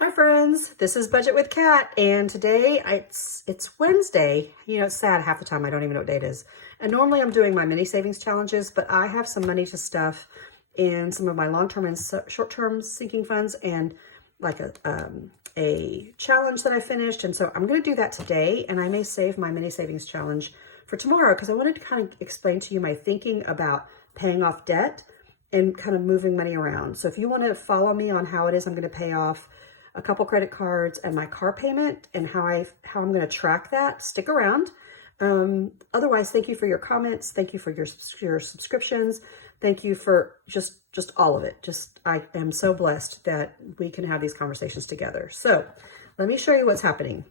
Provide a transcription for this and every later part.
Hi friends, this is Budget with Kat, and today it's Wednesday. You know, it's sad half the time I don't even know what day it is. And normally I'm doing my mini savings challenges, but I have some money to stuff in some of my long-term and short-term sinking funds and like a challenge that I finished. And so I'm going to do that today, and I may save my mini savings challenge for tomorrow because I wanted to kind of explain to you my thinking about paying off debt and kind of moving money around. So if you want to follow me on how it is I'm going to pay off a couple credit cards and my car payment and how I'm going to track that, stick around. Otherwise, thank you for your comments. Thank you for your subscriptions. Thank you for just all of it. I am so blessed that we can have these conversations together. So let me show you what's happening.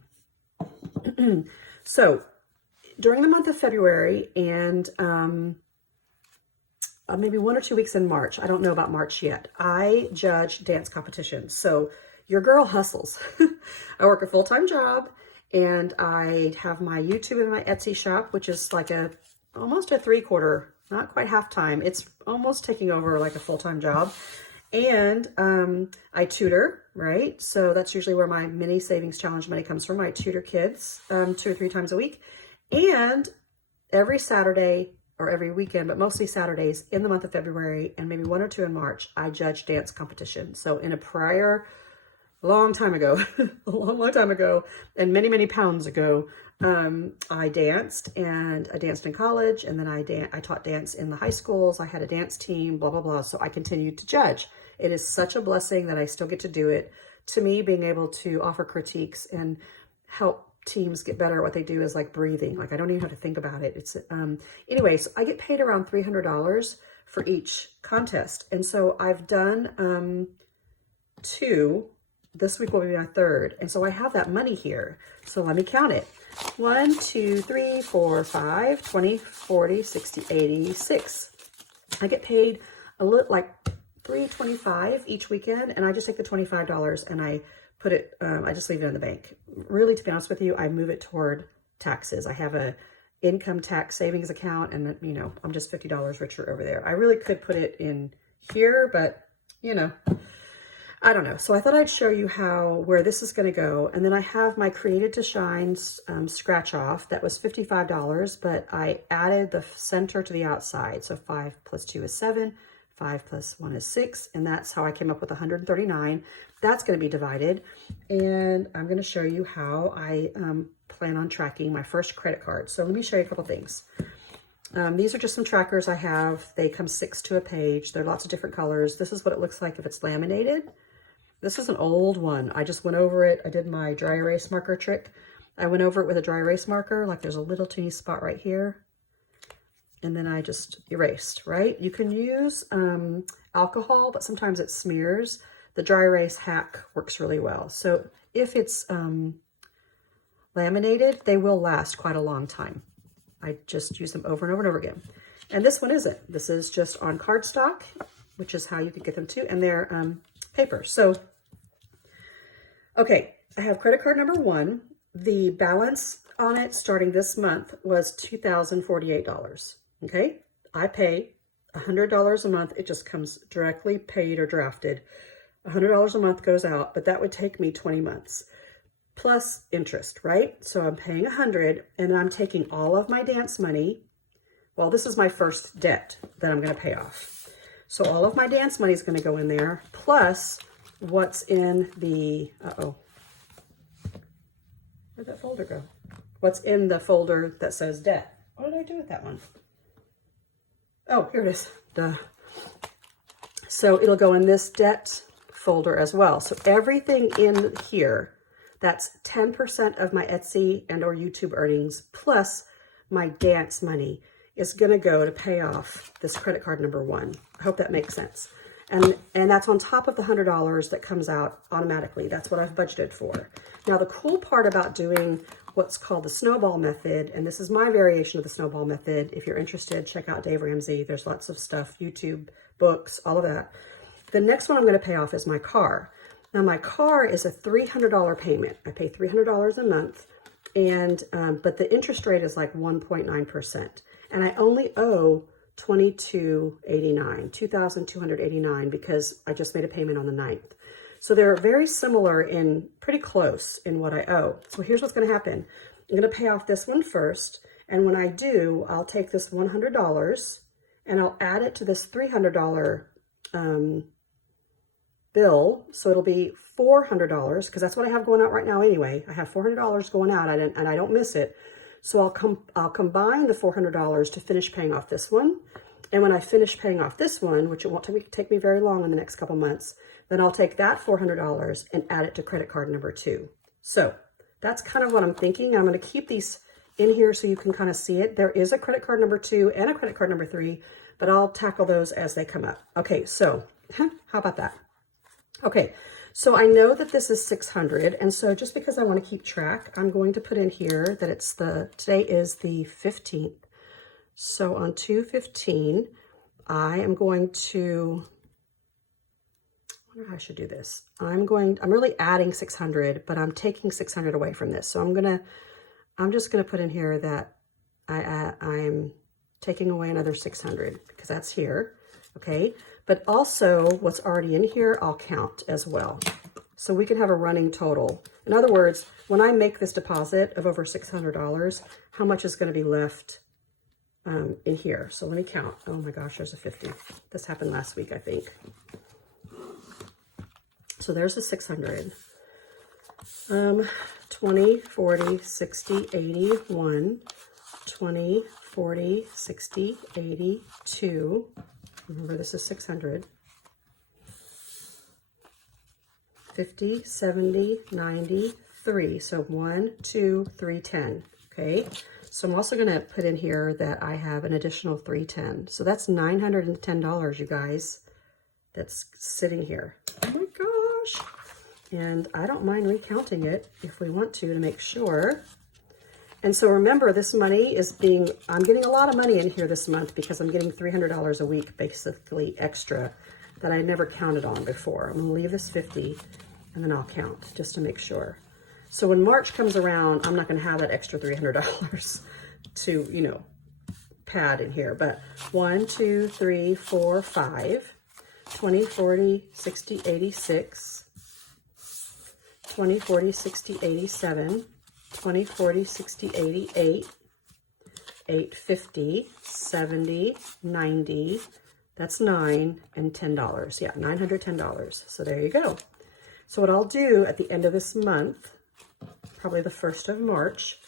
So during the month of February and maybe 1 or 2 weeks in March, I don't know about March yet, I judge dance competitions. So your girl hustles. I work a full-time job and I have my YouTube and my Etsy shop, which is like almost a 3/4, not quite half time. It's almost taking over like a full-time job. And I tutor, right? So that's usually where my mini savings challenge money comes from. I tutor kids 2 or 3 times a week. And every Saturday or every weekend, but mostly Saturdays in the month of February and maybe 1 or 2 in March, I judge dance competition. So in a long time ago, a long time ago, and many pounds ago, I danced, and I danced in college, and then I taught dance in the high schools. I had a dance team, blah, blah, blah. So I continued to judge. It is such a blessing that I still get to do it. To me, being able to offer critiques and help teams get better at what they do is like breathing. Like I don't even have to think about it. It's anyway, so I get paid around $300 for each contest. And so I've done 2. This week will be my 3rd. And so I have that money here. So let me count it. 1, 2, 3, 4, 5, 20, 40, 60, 80, 6. I get paid a little like $3.25 each weekend. And I just take the $25 and I put it, I just leave it in the bank. Really, to be honest with you, I move it toward taxes. I have a income tax savings account and, you know, I'm just $50 richer over there. I really could put it in here, but, you know, I don't know. So I thought I'd show you where this is going to go. And then I have my Created to Shine scratch off. That was $55, but I added the center to the outside. So 5 plus 2 is 7. 5 plus 1 is 6. And that's how I came up with 139. That's going to be divided. And I'm going to show you how I plan on tracking my first credit card. So let me show you a couple things. These are just some trackers I have. They come 6 to a page. There are lots of different colors. This is what it looks like if it's laminated. This is an old one. I just went over it. I did my dry erase marker trick. I went over it with a dry erase marker. Like there's a little teeny spot right here. And then I just erased, right? You can use alcohol, but sometimes it smears. The dry erase hack works really well. So if it's laminated, they will last quite a long time. I just use them over and over and over again. And this one isn't. This is just on cardstock, which is how you could get them too. And they're paper. So, okay, I have credit card number 1. The balance on it starting this month was $2,048. Okay, I pay $100 a month. It just comes directly paid or drafted. $100 a month goes out, but that would take me 20 months plus interest, right? So I'm paying $100 and I'm taking all of my dance money. Well, this is my first debt that I'm going to pay off. So all of my dance money is going to go in there, plus what's in the, where'd that folder go? What's in the folder that says debt? What did I do with that one? Oh, here it is. Duh. So it'll go in this debt folder as well. So everything in here, that's 10% of my Etsy and or YouTube earnings, plus my dance money is going to go to pay off this credit card number 1. I hope that makes sense. And that's on top of the $100 that comes out automatically. That's what I've budgeted for. Now, the cool part about doing what's called the Snowball method, and this is my variation of the Snowball method. If you're interested, check out Dave Ramsey. There's lots of stuff, YouTube, books, all of that. The next one I'm going to pay off is my car. Now, my car is a $300 payment. I pay $300 a month, and but the interest rate is like 1.9%. And I only owe $2,289 because I just made a payment on the 9th. So they're very similar in pretty close in what I owe. So here's what's going to happen. I'm going to pay off this one first. And when I do, I'll take this $100 and I'll add it to this $300 bill. So it'll be $400 because that's what I have going out right now anyway. I have $400 going out and I don't miss it. So I'll combine the $400 to finish paying off this one. And when I finish paying off this one, which it won't take me very long in the next couple months, then I'll take that $400 and add it to credit card number 2. So that's kind of what I'm thinking. I'm going to keep these in here so you can kind of see it. There is a credit card number 2 and a credit card number 3, but I'll tackle those as they come up. Okay, so how about that? Okay, so I know that this is 600, and so just because I want to keep track, I'm going to put in here that today is the 15th. So on 2/15, I am going to, I wonder how I should do this. I'm really adding 600, but I'm taking 600 away from this. So I'm just gonna put in here that I'm taking away another 600 because that's here, okay? But also what's already in here, I'll count as well. So we can have a running total. In other words, when I make this deposit of over $600, how much is gonna be left in here? So let me count. Oh my gosh, there's a 50. This happened last week, I think. So there's the 600. 20, 40, 60, 81, 20, 40, 60, 82. Remember, this is 600. 50, 70, 90, 3. So 1, 2, 3, 10. Okay. So I'm also going to put in here that I have an additional 310. So that's $910, you guys, that's sitting here. Oh my gosh. And I don't mind recounting it if we want to make sure. And so remember, this money is I'm getting a lot of money in here this month because I'm getting $300 a week, basically extra, that I never counted on before. I'm going to leave this 50 and then I'll count just to make sure. So when March comes around, I'm not going to have that extra $300 to, pad in here. But 1, 2, 3, 4, 5, 20, 40, 60, 86, 20, 40, 60, 87, 20, 40, 60, 88, 850, 70, 90, that's 9, and $10. Yeah, $910. So there you go. So what I'll do at the end of this month, probably the 1st of March,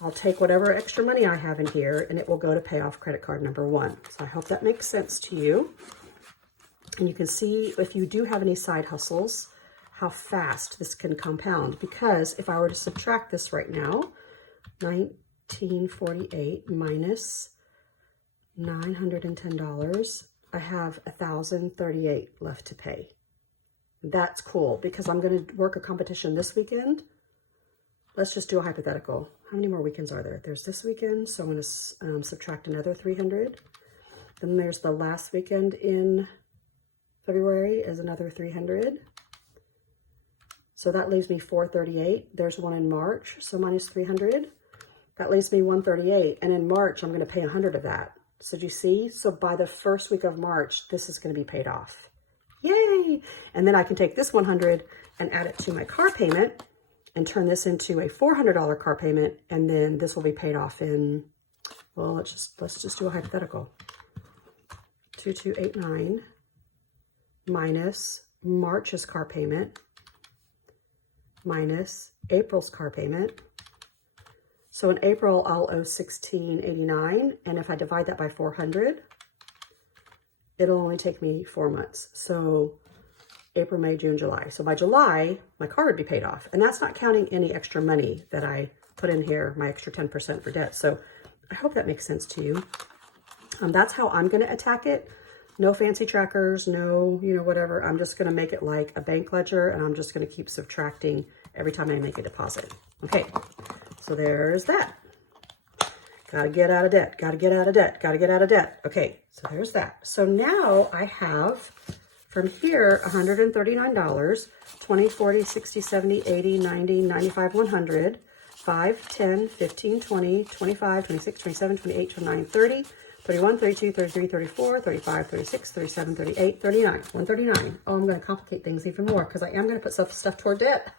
I'll take whatever extra money I have in here and it will go to pay off credit card number 1. So I hope that makes sense to you. And you can see if you do have any side hustles, how fast this can compound. Because if I were to subtract this right now, 1948 minus $910, I have $1,038 left to pay. That's cool because I'm going to work a competition this weekend. Let's just do a hypothetical. How many more weekends are there? There's this weekend, so I'm going to subtract another 300. Then there's the last weekend in February is another 300. So that leaves me 438. There's one in March, so minus 300. That leaves me 138. And in March, I'm going to pay 100 of that. So do you see? So by the first week of March, this is going to be paid off. Yay! And then I can take this 100 and add it to my car payment and turn this into a $400 car payment, and then this will be paid off in, well, let's just do a hypothetical. 2289 minus March's car payment minus April's car payment. So in April, I'll owe $1,689, and if I divide that by 400, it'll only take me 4 months. So April, May, June, July. So by July, my car would be paid off. And that's not counting any extra money that I put in here, my extra 10% for debt. So I hope that makes sense to you. That's how I'm going to attack it. No fancy trackers, no, whatever. I'm just going to make it like a bank ledger, and I'm just going to keep subtracting every time I make a deposit. Okay, so there's that. Got to get out of debt, got to get out of debt, got to get out of debt. Okay, so there's that. So now I have from here $139, 20, 40, 60, 70, 80, 90, 95, 100, 5, 10, 15, 20, 25, 26, 27, 28, 29, 30, 31, 32, 33, 34, 35, 36, 37, 38, 39, 139. Oh, I'm going to complicate things even more because I am going to put stuff toward debt.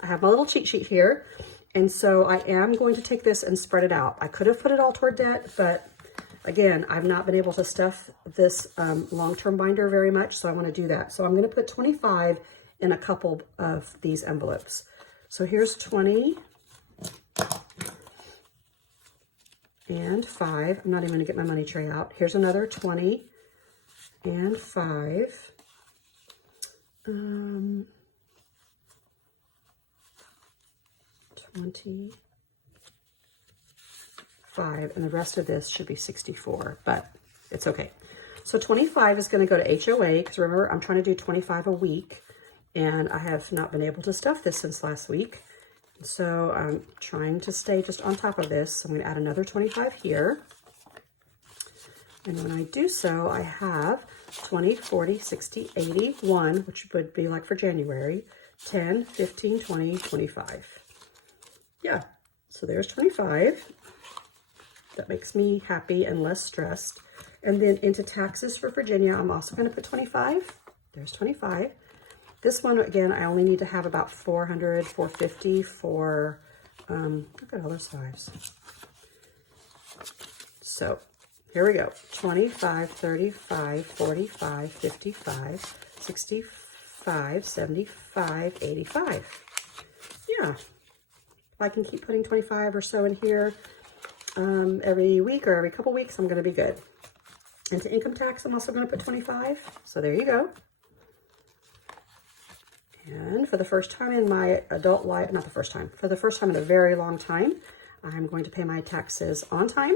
I have my little cheat sheet here. And so I am going to take this and spread it out. I could have put it all toward debt, but again, I've not been able to stuff this long-term binder very much, so I want to do that. So I'm going to put 25 in a couple of these envelopes. So here's 20 and 5. I'm not even going to get my money tray out. Here's another 20 and 5. 25, and the rest of this should be 64, but it's okay. So 25 is going to go to HOA, because remember, I'm trying to do 25 a week, and I have not been able to stuff this since last week. So I'm trying to stay just on top of this. So I'm going to add another 25 here. And when I do so, I have 20, 40, 60, 80, 1, which would be like for January, 10, 15, 20, 25. Yeah, so there's 25. That makes me happy and less stressed. And then into taxes for Virginia, I'm also going to put 25. There's 25. This one, again, I only need to have about 400, 450 for, look at all those 5s. So here we go. 25, 35, 45, 55, 65, 75, 85. Yeah. If I can keep putting 25 or so in here every week or every couple weeks, I'm going to be good. Into income tax, I'm also going to put 25. So there you go. And for the first time in my adult life, not the first time, for the first time in a very long time, I'm going to pay my taxes on time.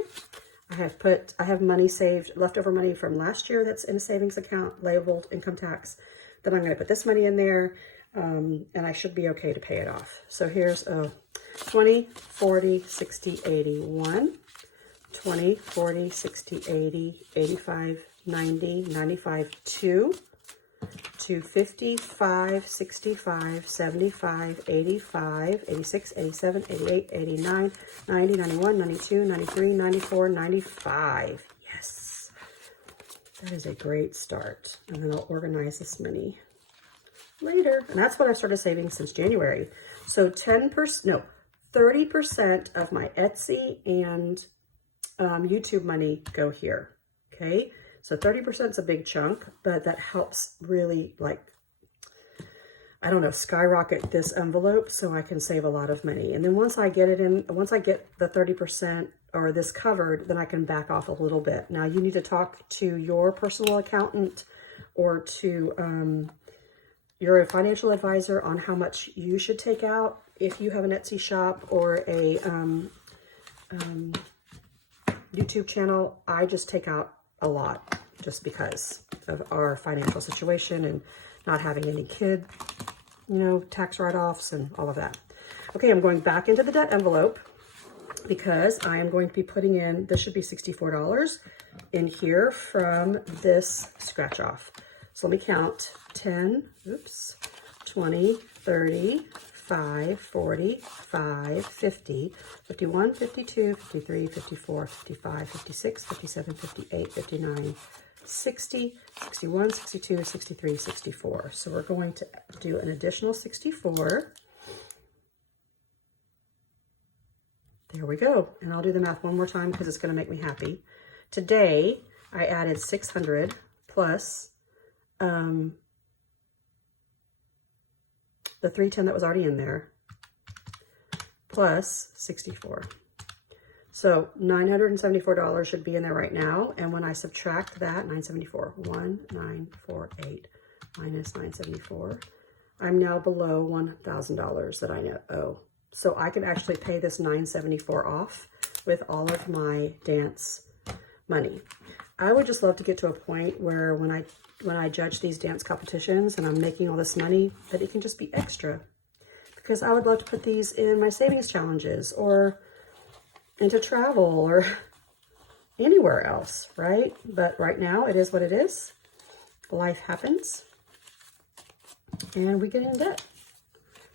I have money saved, leftover money from last year that's in a savings account labeled income tax. Then I'm going to put this money in there, and I should be okay to pay it off. So here's 20, 40, 60, 80, 1, 20, 40, 60, 80, 85, 90, 95, 2, 55, 65, 75, 85, 86, 87, 88, 89, 90, 91, 92, 93, 94, 95. Yes. That is a great start. And then I'll organize this money later. And that's what I started saving since January. So 30% of my Etsy and YouTube money go here. Okay. So 30% is a big chunk, but that helps really, like, I don't know, skyrocket this envelope so I can save a lot of money. And then once I get the 30% or this covered, then I can back off a little bit. Now you need to talk to your personal accountant or to your financial advisor on how much you should take out if you have an Etsy shop or a YouTube channel. I just take out a lot just because of our financial situation and not having any kid, tax write-offs and all of that. Okay, I'm going back into the debt envelope because I am going to be putting in, this should be $64 in here from this scratch off. So let me count 10, 20, 30, 5, 40, 5, 50, 51, 52, 53, 54, 55, 56, 57, 58, 59, 60, 61, 62, 63, 64. So we're going to do an additional 64. There we go. And I'll do the math one more time because it's going to make me happy. Today, I added 600 plus the 310 that was already in there, plus 64. So $974 should be in there right now. And when I subtract that, 974, 1948 minus 974, I'm now below $1,000 that I owe. So I can actually pay this 974 off with all of my dance money. I would just love to get to a point where when I judge these dance competitions and I'm making all this money, that it can just be extra. Because I would love to put these in my savings challenges or into travel or anywhere else, right? But right now it is what it is. Life happens and we get in debt.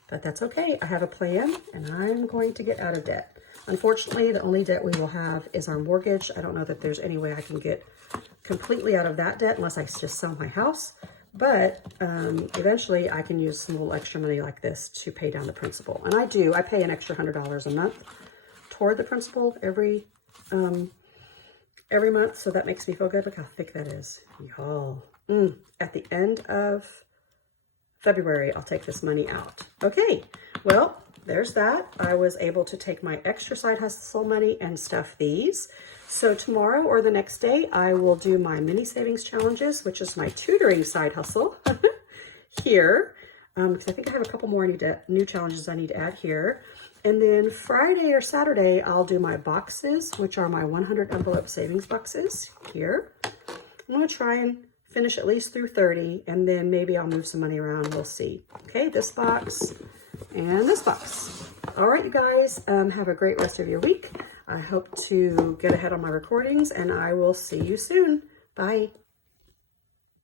But that's okay. I have a plan and I'm going to get out of debt. Unfortunately, the only debt we will have is our mortgage. I don't know that there's any way I can get completely out of that debt unless I just sell my house. But eventually I can use some little extra money like this to pay down the principal. And I do. I pay an extra $100 a month toward the principal every month. So that makes me feel good. Look how thick that is. Y'all. At the end of February, I'll take this money out. Okay. Well, there's that. I was able to take my extra side hustle money and stuff these. So tomorrow or the next day, I will do my mini savings challenges, which is my tutoring side hustle here. Because I think I have a couple more new challenges I need to add here. And then Friday or Saturday, I'll do my boxes, which are my 100 envelope savings boxes here. I'm going to try and finish at least through 30, and then maybe I'll move some money around. We'll see. Okay, this box and this box. All right, you guys, have a great rest of your week. I hope to get ahead on my recordings, and I will see you soon. Bye.